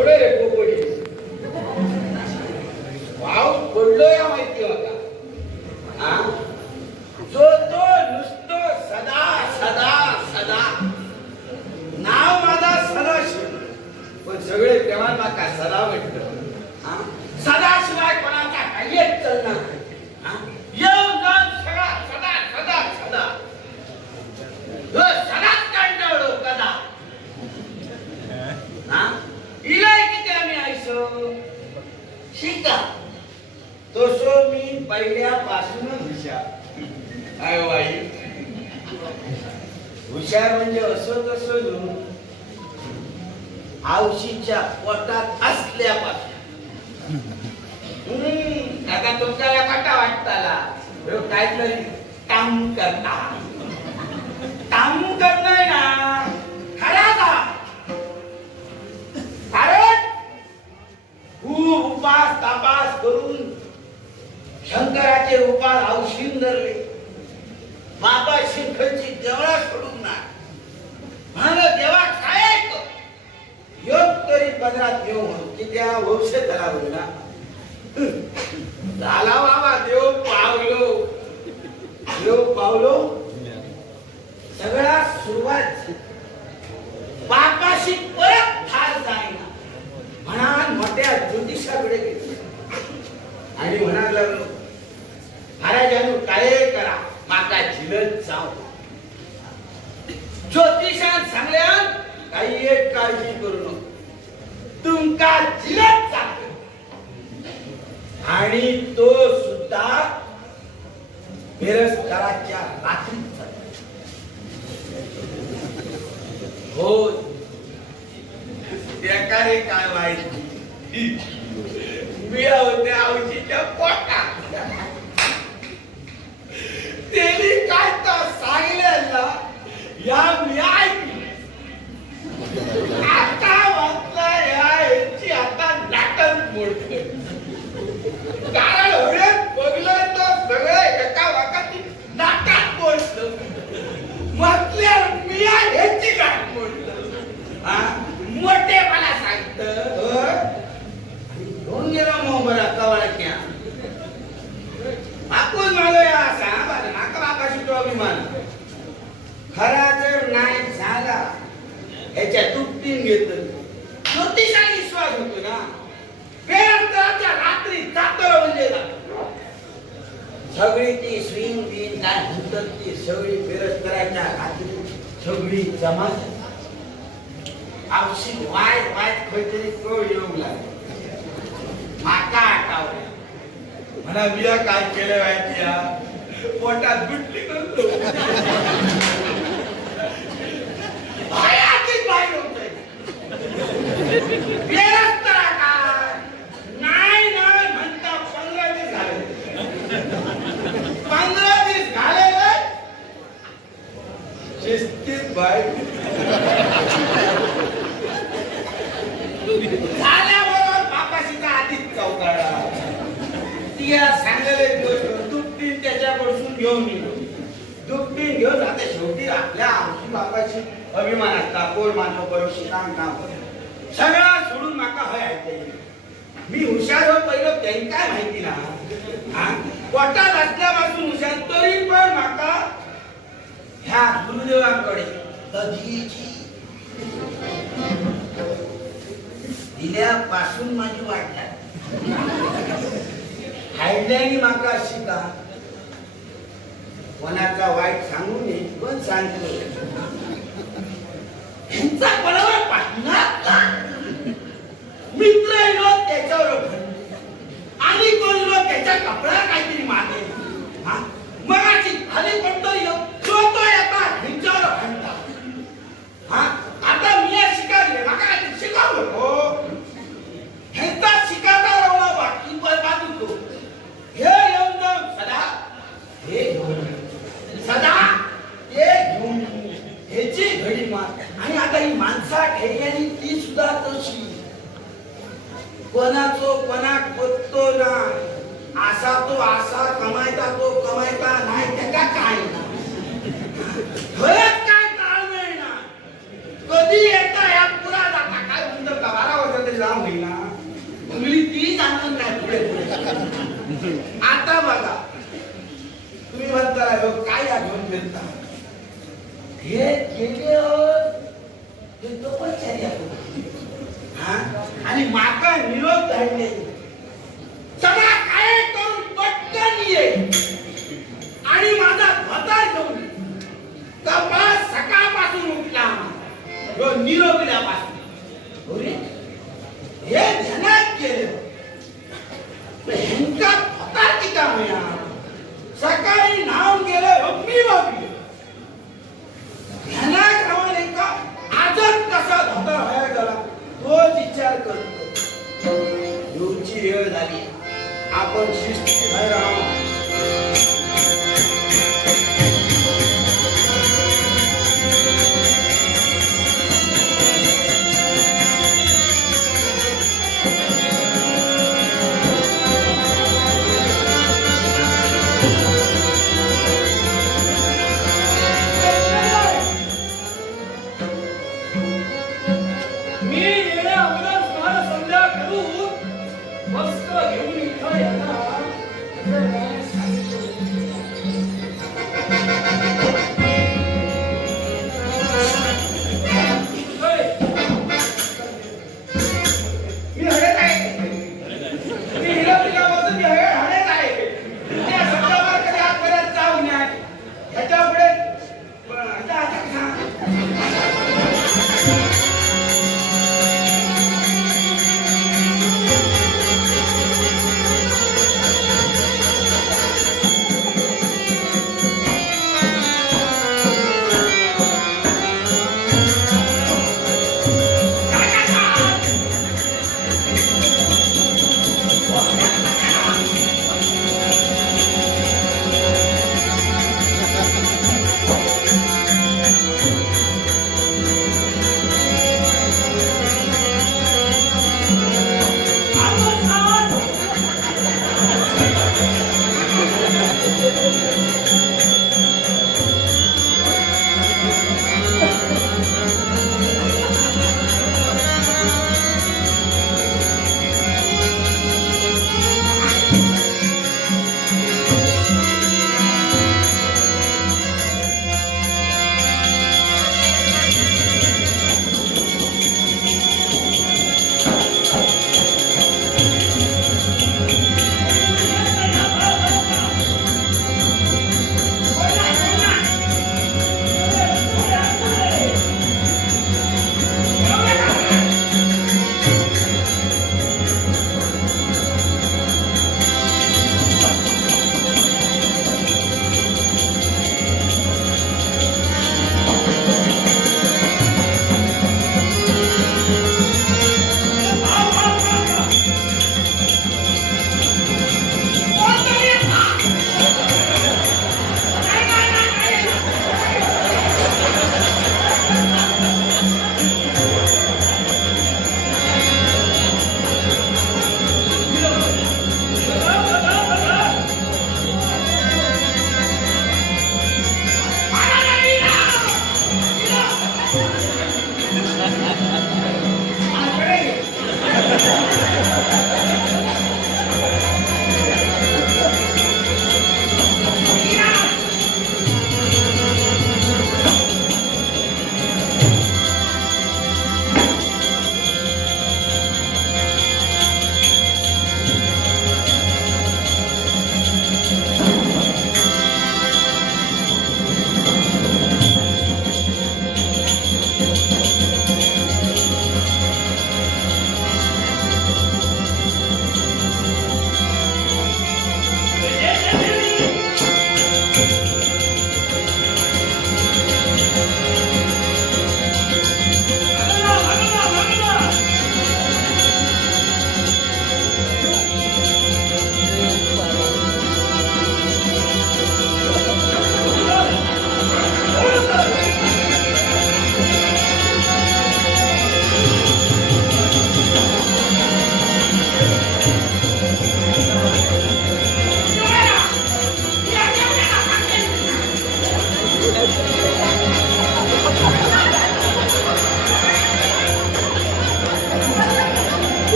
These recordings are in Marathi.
थोडे रे पोपडी वाव पडलो या माहिती होता हा जो तो नुसतो सदा सदा सदा नाव माझा सदाशिव पण सगळे प्रेमान माका सदा म्हटलं हा सदाशिवाय कोणाचा काहीच चालणार नाही येऊन जाऊन सगळा सदा सदा सदा सदाच कंटाळलो कदा हा इलाय किती आम्ही आयसो शिका तसो मी पहिल्यापासूनच हुशार आय बाई हुशार म्हणजे असं तसं आवशीच्या पोटात असल्यापासून आता तुमच्याला कटा वाटताला काहीतरी काम करता काम करताय ना खरा का कारण खूप उपास तपास करून शंकराचे उपास औषध धरले बाबा शिखरची देवळा सोडून ना म्हणलं देवा काय योग तरी पदरात घेऊन की त्या वंश त्याला ना झाला बाबा देव पावलो सगळा सुरुवात बापाशी परत ठार जाईना म्हणा मोठ्या ज्योतिषाकडे गेलो आणि म्हणायला लागलो महाराजांनो काय करा माका झिलत जाऊ ज्योतिषान सांगल्यान काही एक काळजी करू नको तुमका झिलत जातो आणि तो सुद्धा बेरस्ताराच्या रात्रीत हो त्याकारे काय वाईट मी होते आवशीच्या पोटात त्यांनी काय तर सांगितलं या मी ऐकली आता वाचला याची आता नाटक मोडते कारण हळद बघलं तर सगळं एका वाकाची नाटक मोडतं म्हटल्या मी ह्याची गाठ मोडलं मोठे मला सांगतं घेऊन गेला मग बरा कवाळ्या आपण मला या सांग नाका बापाशी तो अभिमान खरा जर नाही झाला ह्याच्या दुपटीन घेत ज्योतिषाने विश्वास होतो ना बेरंगाच्या रात्री जातो म्हणजे सगळी ती स्विंग बिन काय म्हणतात ती सगळी बेरस्कराच्या रात्री सगळी जमा आवशी वाईट वाईट काहीतरी तो येऊ लागला माका आटावला म्हणा बिया काय केलं माहिती या पोटात गुटली करतो भयाची बाहेर होतोय बेरस्करा काय नाही म्हणता 15 दिवस झाले 15 दिवस झाले शिस्तीत बाय झाल्याबरोबर बापाशीचा आधीच चौकाळा तिया सांगलेले दुपटीन त्याच्याकडून घेऊन गेलो दुपटीन घेऊन आता शेवटी आपल्या आमची बापाची अभिमान असता कोण माझं बरोशी काम सगळा सोडून माका हय ऐकते मी हुशार हो पहिलं त्यांनी काय माहिती ना पोटात असल्यापासून हुशार तरी पण माका ह्या गुरुदेवांकडे कधीची दिल्यापासून माझी वाट हायड्यानी माका अशी का कोणाचा वाईट सांगू नये पण सांगतो ह्यांचा बरोबर पाठणार का मित्र लोक त्याच्यावर आणि कोण लोक त्याच्या कपडा काहीतरी मागे मगाची खाली पडतो तो येतात ह्यांच्यावर म्हणतात आता मी शिकायले माका काहीतरी शिकवलं हो ह्यांचा शिकायचा रवला बाकी बाजू तो हे येऊन जाऊन सदा हे सदा ते घेऊन ह्याची घडी मार आणि आता ही माणसा ठेवली ती सुद्धा तशी कोणाचो कोणाक पत्तो ना असा तो असा कमायता तो कमायता नाही त्याचा काय ना काय ताळमेळ ना कधी येता या पुरा जाता काय म्हणतो का 12 वर्ष तरी जाऊ आनंद नाही पुढे पुढे. आता बघा तुम्ही म्हणता काय आठवण देता हे गेले तपश्चर्या आणि माका निरोध धाडले सगळा काय करून पटकन ये आणि माझा भतार घेऊन तपास सकाळपासून उठला निरोगल्यापासून हे ध्यानात गेले ह्यांका भतार किती मिळा सकाळी नाव गेलं मी बघली ध्यानात राहून एका आजच कसा धोका व्हायला गेला तोच विचार करतो येऊची वेळ झाली आपण शिस्तीत राहू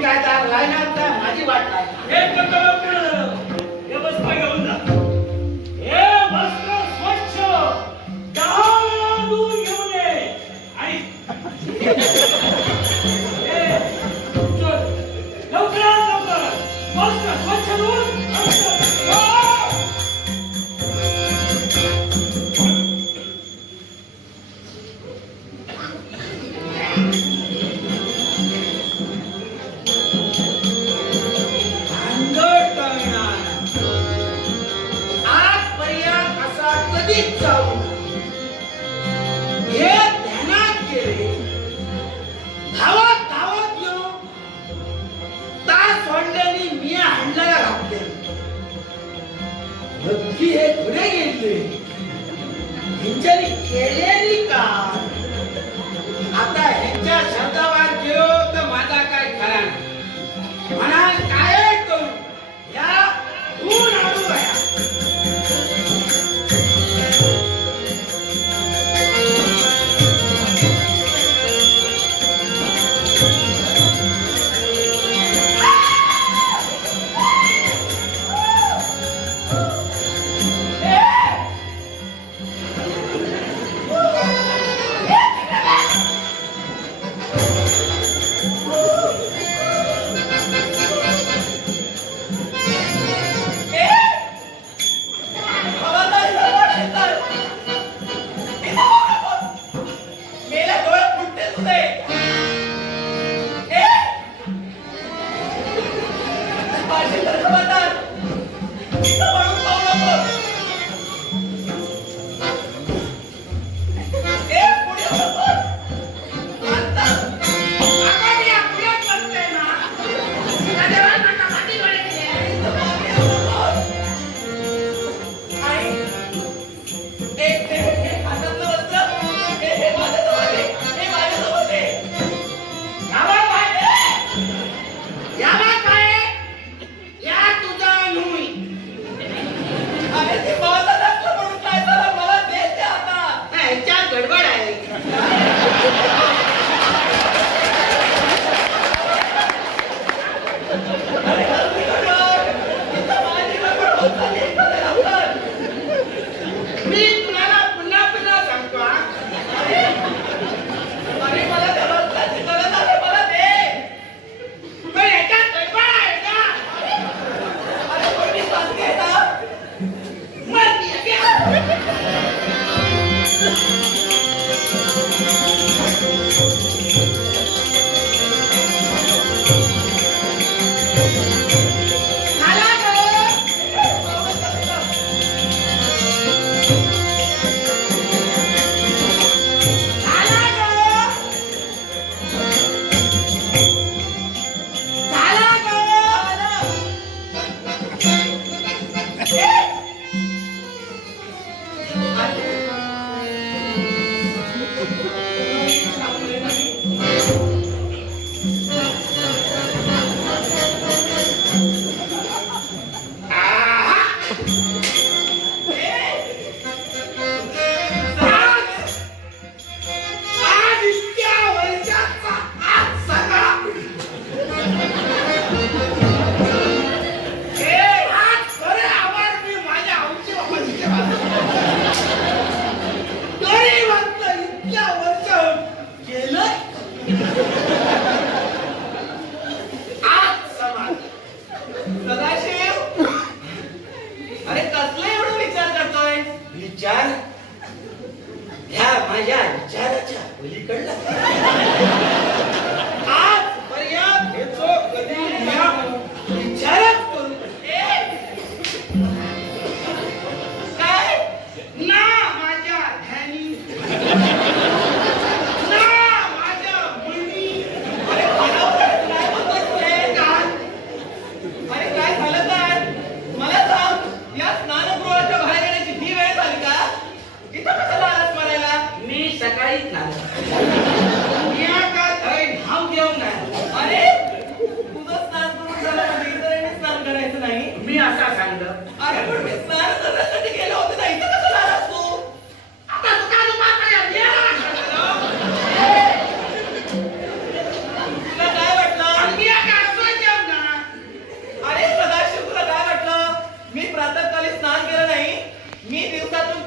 तुम्ही काय दार लायनात का माझी वाट लायना हे कर्तव्य पूर्ण झालं. हे वस्त्र घेऊन जा. हे वस्त्र स्वच्छ धुवून घेऊन ये. आणि हे, चल, लवकरात लवकर वस्त्र स्वच्छ धुवून जाऊ हे ध्यानात गेले धावत धावत येऊन तास सोडल्याने मी हांडल्याला घातले नक्की हे पुढे गेले ह्यांच्यानी केलेली का आता ह्यांच्या शब्दावर गेलो तर माझा काय खरा नाही म्हणाल काय करू या ऊन आणू या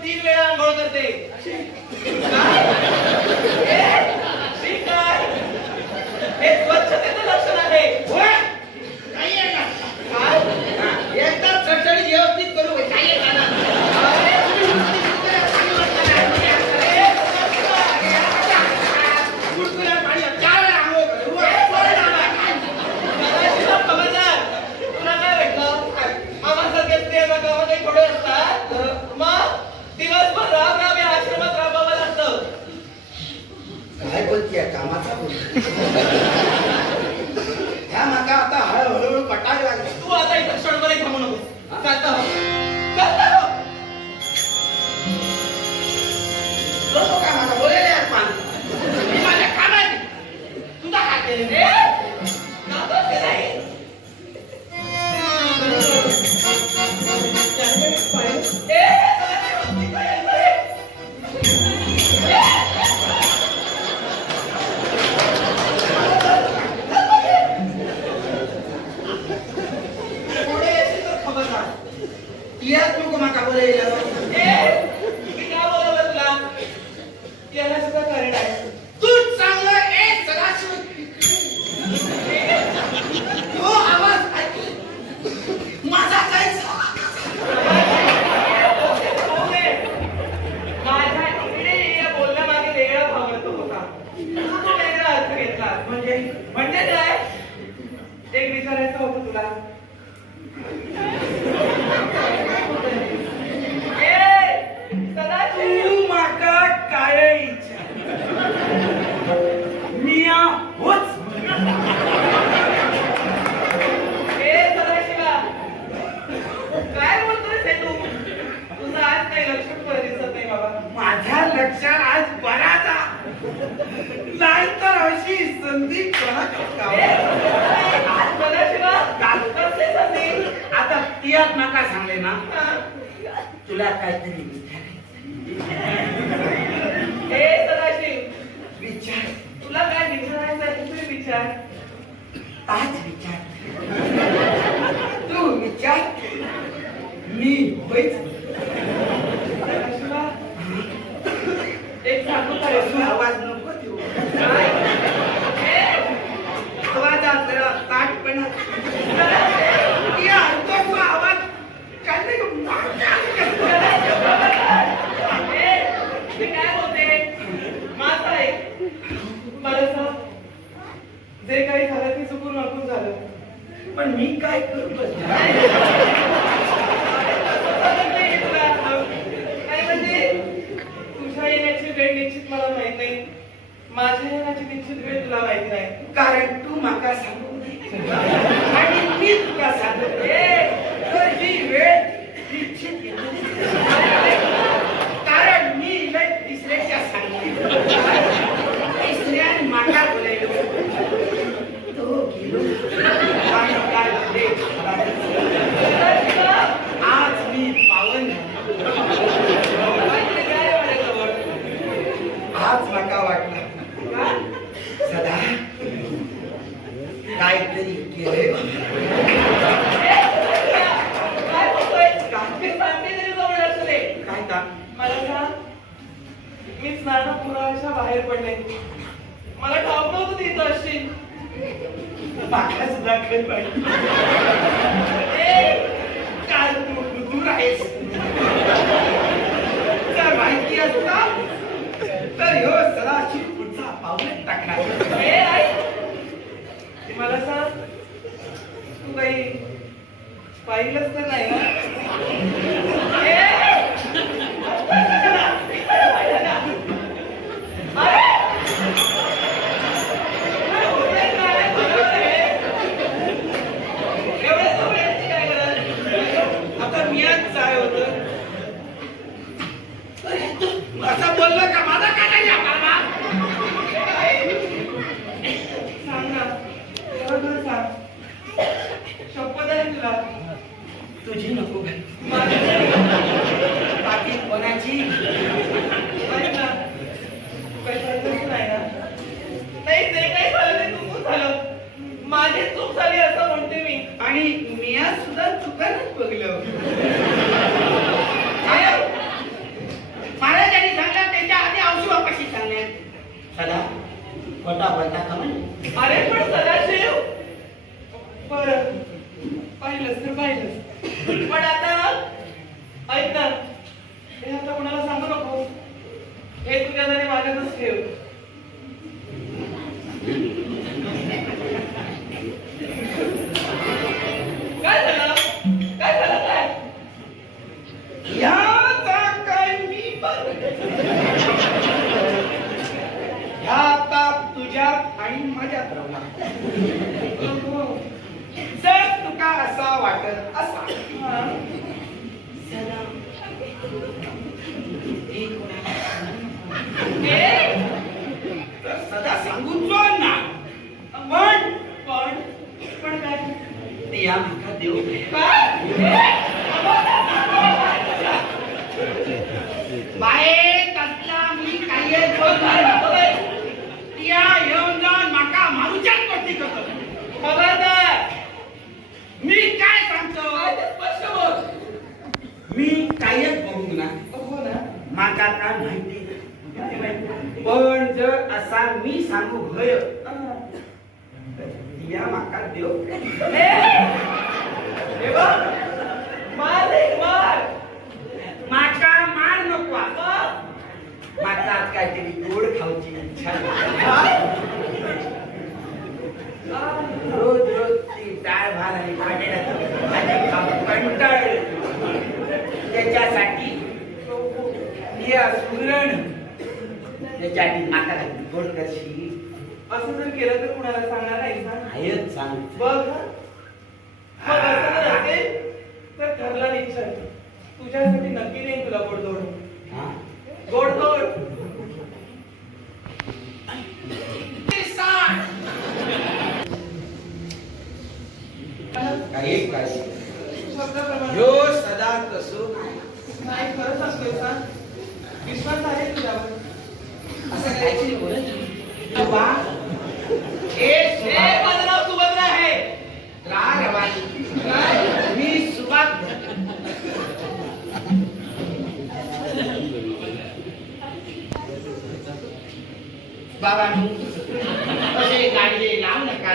3 वेळा आंघोळ करते. ठीक आहे. हे स्वच्छतेचं लक्षण आहे. होय? काही आहे का? काय? हा, एकदा चढचढी व्यवस्थित करू होय. काही आहे का ना? अरे, गुडगुड्या पाणी 4 वेळा आंघोळ करू. होय, सदाशिव खबरदार. तुला काय वाटलं? आम्हासारख्या स्त्रियांना गावात काही थोडे असतात. मग दिवसभर राब या आश्रमात राबावं लागतं. काय बोलतीये? कामाचा बोलते. ह्या माका आता हळूहळू पटायला लागले. तू आता इथं क्षणभरही थांबू नकोस. चालता हो. चालता हो. लोक काय मला बोलायला यार पान. मी माझ्या कामात. तुझा काय केलं? ए, नापास केलं आहे. ए, इथं ये, इथं ये. पुढे येशील तर खबरदार. याच नको माका बोलायला. ए, मी काय बोलवलं तुला? याला सुद्धा कारण आहे. तू चांगलं एक सदाशिव तो आवाज ऐकून माझा काही माझ्या इकडे या बोलण्यामागे वेगळा भाव येतो होता. तू वेगळा अर्थ घेतला. म्हणजे काय? एक विचारायचं होतं तुला. ए, सदाशिव. तू माका काय इच्छा मिया होच ए, सदाशिवा. काय बोलतोयस हे तू? तुझं आज काही लक्षात दिसत नाही बाबा. माझ्या लक्षात आज बराचा नाहीतर अशी संधी कोणाकडे ए, गावात. आज सदाशिवा. कसली संधी? आता तियात माका सांगले ना हा. तुला काहीतरी विचारायचं. ए, सदाशिव. विचार तुला काय विचारायचं आहे तू विचार. आज विचार तू विचार मी होईच. सदाशिवा, एक सांगू का रे तू तुला? आवाज नको देऊ. काय? ए, आवाजात जरा ताटपणा या तो आवाज काढले का माका? ए, मी काय बोलते? माझं ऐक. मला सांग, जे काही झालं ते चुकून वाकून झालं. पण मी काय करू बरं? काय म्हणजे तुझ्या येण्याची वेळ निश्चित मला माहित नाही. माझ्या येण्याची निश्चित वेळ तुला माहिती नाही. कारण तू माका सांगू नये. आणि मी तुला सांगू तर ही वेळ निश्चित येते. कारण मी लय तिसऱ्याच्या सांगितलं. तिसऱ्याने माका बोलायलो. तो गेलो. आणि काय झाले? आज मी पावन झालो. आज माका वाटलं सदा काहीतरी केले. काय बोलतोय? मी सांगते तरी जवळ असू दे. काय का मला सांग, मी स्नानगृहाच्या बाहेर पडले. मला ठाऊक नव्हतं तिथं असशील. माका सुद्धा खेळ पाहिजे. काय तू दूर आहेस? जर माहिती असता तर ह्यो सदाशिव पुढचा पाऊल टाकणार. ए, आई, मला सांग, तू काही पाहिलंच तर नाही ना? ए, अरे! काय होतंय काय? बरोबर आहे. एवढ्या जवळची काय गरज? आता मी आज काय होतं असं बोललं का माझा काय नाही आपला सांग ना, बरोबर सांग. शपथ आहे तुला. तुझी नको बाई. माझी नाही. बाकी कोणाची ऐक ना, काही झालंच नाही ना? नाही, जे काही झालं ते चुकून झालं. माझी चूक झाली असं म्हणते मी. आणि मी आज सुद्धा चुकानच बघलं. तुला बोलता का म्हणे? अरे पण सदाशिव बरं पाहिलंच तर पाहिलंच पण आता ऐक ना हे आता कोणाला सांगू नको हे तुझ्या जरी माझ्यातच ठेव काय झालं काय झालं काय ह्याचा काय मी ह्या ताप तुझ्यात आणि माझ्यात राहला जर तुका असा वाटत असा सदा हे कोणाला तर सदा सांगून जो ना पण पण पण काय ते या माका देऊ बाये कसला मी काही या येऊन जाऊन माका मारूच्याच गोष्टी करतो खबरदार मी काय सांगतो स्पष्ट बोल मी कायच बघू ना हो ना माका काय माहिती पण जर असा मी सांगू भय या माका देव मार रे मार माका मार नको माका आज काहीतरी गोड खाऊची इच्छा रोज रोज ती डाळ भात आणि भाजी खाऊन कंटाळ त्याच्यासाठी या सुरण त्याच्यासाठी माका गोड कशी असं जर केलं तर कुणाला सांगणार नाही ना आयच सांग बघ मग असं जर असेल तर ठरला निश्चय तुझ्यासाठी नक्की नाही तुला गोडधोड गोडधोड काही काय शब्दाप्रमाणे ह्यो सदा कसो नाही खरं सांगतोय का विश्वास आहे तुझ्यावर असं काहीतरी बोलत बाबा माझं नाव सुभद्रा आहे काय मी सुभाष बाबा असे गाडी लावू नका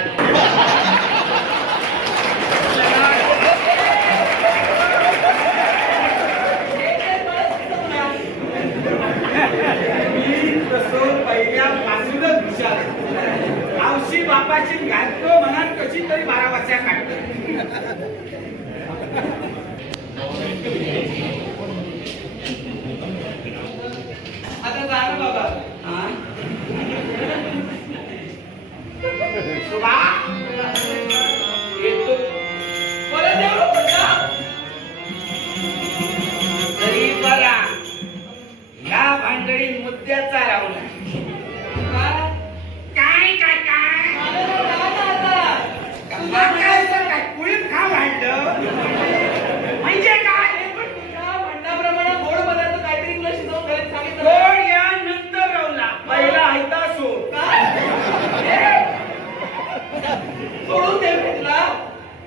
पहिल्यापासूनच विचार आवशी बापाची घालतो मनात कशी तरी 12 वर्षा काढतो आता जा ना बाबा सुभा येतो परत येऊ नको का? तरी बरा या भांडळी मुद्द्याचा राहुला काय? काय काय काय मला जा ना आता. मागायचं काय कुळीत खा भांडलं म्हणजे काय हे पण तुझ्या म्हणण्याप्रमाणे गोड पदार्थ काहीतरी तुला शिजवून घालून सांगितलं. गोड या नंतर राहुला पहिला हैता सो काय? हे? सोडून दे मी तुला.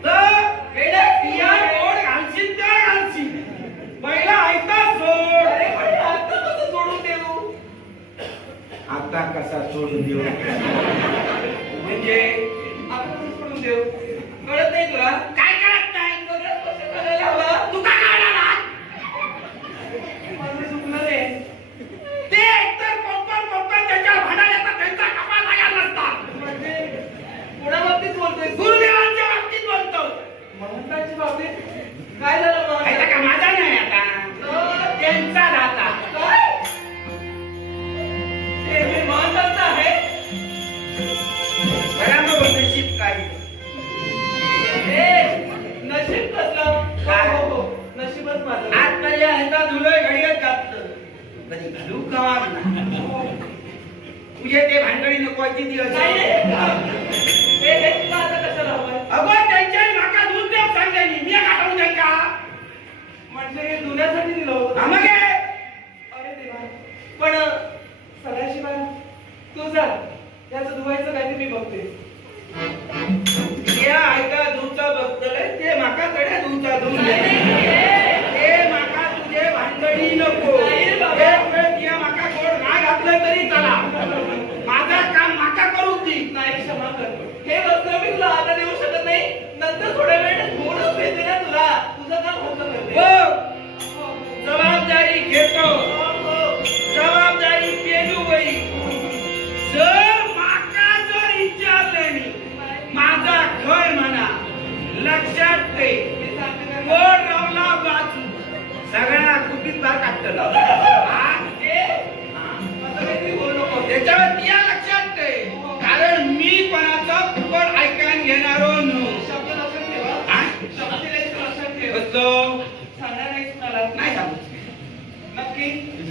तर वेड्या या गोड घालशील तर घालशील पहिला हैता सोड अरे पण आता कसं सोडून देऊ? आता कसा सोडून देऊ म्हणजे आता कसं सोडून देऊ? कळत नाही तुला? काय कळत नाही सगळं स्पष्ट करायला हवं. तू का काढाला माझं चुकलं रे. ते एकतर कोण त्याच्या भांडायला येतात त्यांचा कपाळ तयार नसतात म्हणजे कोणाबाबतीत बोलतोय? गुरुदेवांच्या बाबतीत बोलतो महंताच्या बाबतीत? काय झालं मग? ऐका का माझा नाही आता त्यांचा राहता काय? हे महंताचं आहे? बरोबर नशीब काय हे नशीब कसलं? काय? हो, नशीबच माझं. आज पहिले ह्याचा धुलोय घडीत घातलं कधी घालू कवा तुझे ते भांडळी नकोची ती नाही, हे तुला आता कशाला हवंय? अगो त्यांच्या माका दूध देव सांगले मी खाऊन जाईल का म्हणजे हे धुण्यासाठी दिलं होतं. हा मग हे? अरे देवा. पण सदाशिवा तू जा त्याचं धुवायचं काय ते मी बघते. त्या ऐका दूधचा बघतलंय ते माका कडे दूधचा दूध ते माका तुझे भांडळी नको नाही बाबा. हे वेळ त्या माका गोड नाही घातलं तरी चला माझा काम माका करू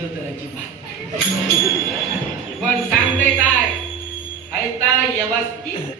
तर पण सांगते काय ऐकता व्यवस्थित